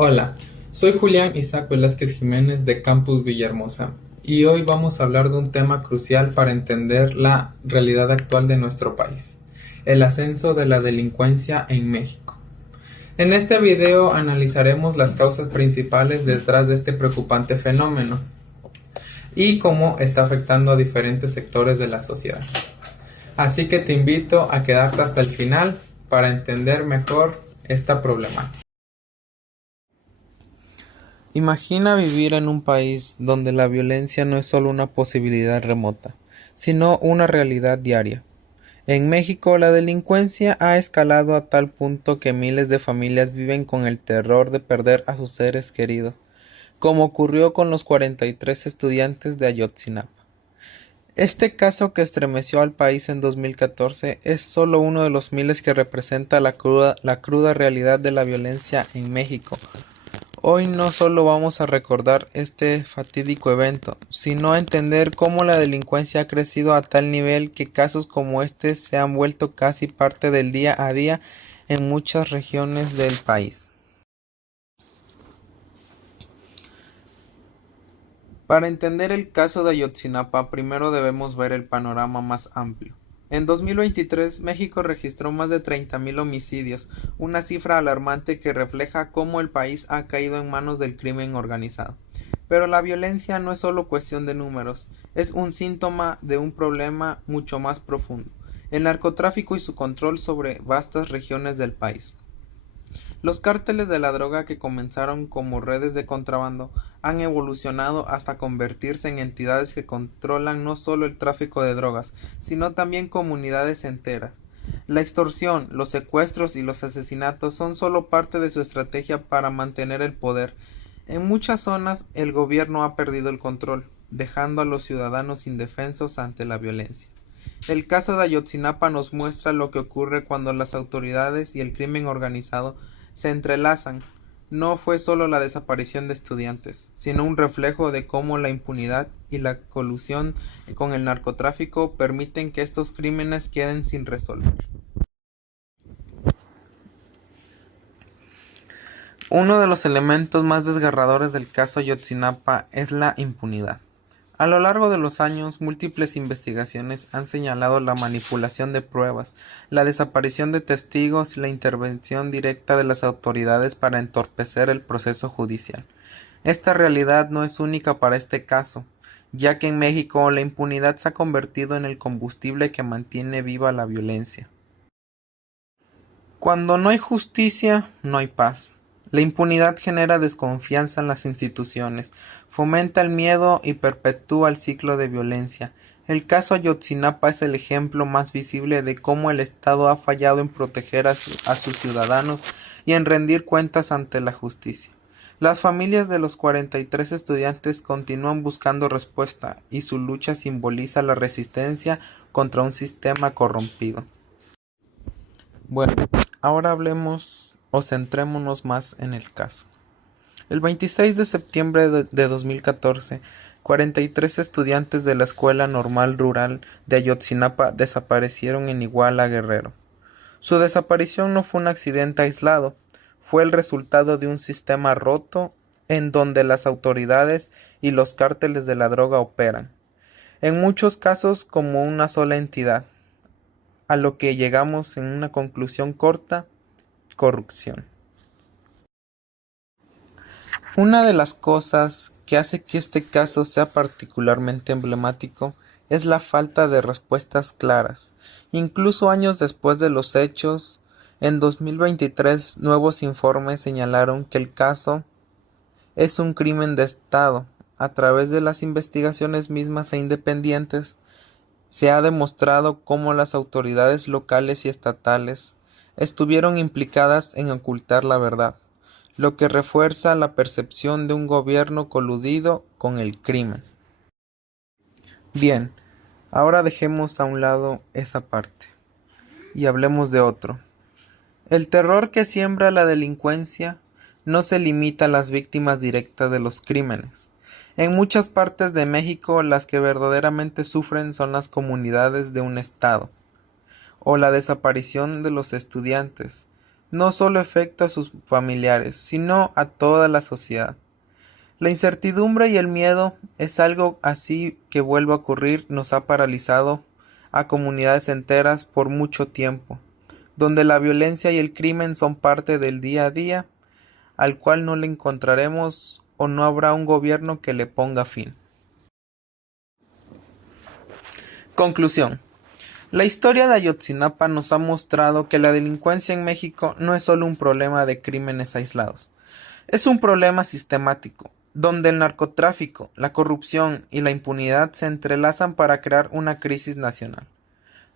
Hola, soy Julián Isaac Velázquez Jiménez de Campus Villahermosa y hoy vamos a hablar de un tema crucial para entender la realidad actual de nuestro país, el ascenso de la delincuencia en México. En este video analizaremos las causas principales detrás de este preocupante fenómeno y cómo está afectando a diferentes sectores de la sociedad. Así que te invito a quedarte hasta el final para entender mejor esta problemática. Imagina vivir en un país donde la violencia no es solo una posibilidad remota, sino una realidad diaria. En México, la delincuencia ha escalado a tal punto que miles de familias viven con el terror de perder a sus seres queridos, como ocurrió con los 43 estudiantes de Ayotzinapa. Este caso que estremeció al país en 2014 es solo uno de los miles que representa la cruda realidad de la violencia en México. Hoy no solo vamos a recordar este fatídico evento, sino a entender cómo la delincuencia ha crecido a tal nivel que casos como este se han vuelto casi parte del día a día en muchas regiones del país. Para entender el caso de Ayotzinapa, primero debemos ver el panorama más amplio. En 2023, México registró más de 30.000 homicidios, una cifra alarmante que refleja cómo el país ha caído en manos del crimen organizado. Pero la violencia no es solo cuestión de números, es un síntoma de un problema mucho más profundo, el narcotráfico y su control sobre vastas regiones del país. Los cárteles de la droga que comenzaron como redes de contrabando han evolucionado hasta convertirse en entidades que controlan no solo el tráfico de drogas, sino también comunidades enteras. La extorsión, los secuestros y los asesinatos son solo parte de su estrategia para mantener el poder. En muchas zonas el gobierno ha perdido el control, dejando a los ciudadanos indefensos ante la violencia. El caso de Ayotzinapa nos muestra lo que ocurre cuando las autoridades y el crimen organizado se entrelazan. No fue solo la desaparición de estudiantes, sino un reflejo de cómo la impunidad y la colusión con el narcotráfico permiten que estos crímenes queden sin resolver. Uno de los elementos más desgarradores del caso Ayotzinapa es la impunidad. A lo largo de los años, múltiples investigaciones han señalado la manipulación de pruebas, la desaparición de testigos y la intervención directa de las autoridades para entorpecer el proceso judicial. Esta realidad no es única para este caso, ya que en México la impunidad se ha convertido en el combustible que mantiene viva la violencia. Cuando no hay justicia, no hay paz. La impunidad genera desconfianza en las instituciones, fomenta el miedo y perpetúa el ciclo de violencia. El caso Ayotzinapa es el ejemplo más visible de cómo el Estado ha fallado en proteger a sus ciudadanos y en rendir cuentas ante la justicia. Las familias de los 43 estudiantes continúan buscando respuesta y su lucha simboliza la resistencia contra un sistema corrompido. Bueno, ahora hablemos o centrémonos más en el caso. El 26 de septiembre de 2014, 43 estudiantes de la Escuela Normal Rural de Ayotzinapa desaparecieron en Iguala, Guerrero. Su desaparición no fue un accidente aislado, fue el resultado de un sistema roto en donde las autoridades y los cárteles de la droga operan, en muchos casos como una sola entidad, a lo que llegamos en una conclusión corta: corrupción. Una de las cosas que hace que este caso sea particularmente emblemático es la falta de respuestas claras. Incluso años después de los hechos, en 2023 nuevos informes señalaron que el caso es un crimen de Estado. A través de las investigaciones mismas e independientes, se ha demostrado cómo las autoridades locales y estatales estuvieron implicadas en ocultar la verdad, lo que refuerza la percepción de un gobierno coludido con el crimen. Bien, ahora dejemos a un lado esa parte y hablemos de otro. El terror que siembra la delincuencia no se limita a las víctimas directas de los crímenes. En muchas partes de México, las que verdaderamente sufren son las comunidades de un estado, o la desaparición de los estudiantes. no solo afecta a sus familiares, sino a toda la sociedad. La incertidumbre y el miedo es algo así que vuelve a ocurrir, nos ha paralizado a comunidades enteras por mucho tiempo, donde la violencia y el crimen son parte del día a día, al cual no le encontraremos o no habrá un gobierno que le ponga fin. Conclusión. La historia de Ayotzinapa nos ha mostrado que la delincuencia en México no es solo un problema de crímenes aislados, es un problema sistemático, donde el narcotráfico, la corrupción y la impunidad se entrelazan para crear una crisis nacional.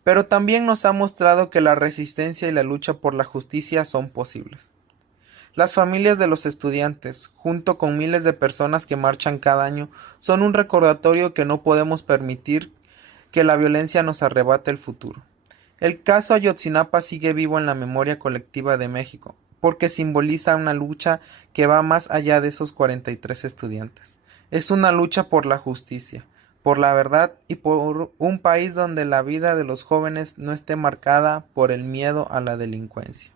Pero también nos ha mostrado que la resistencia y la lucha por la justicia son posibles. Las familias de los estudiantes, junto con miles de personas que marchan cada año, son un recordatorio que no podemos permitir que la violencia nos arrebate el futuro. El caso Ayotzinapa sigue vivo en la memoria colectiva de México, porque simboliza una lucha que va más allá de esos 43 estudiantes. Es una lucha por la justicia, por la verdad y por un país donde la vida de los jóvenes no esté marcada por el miedo a la delincuencia.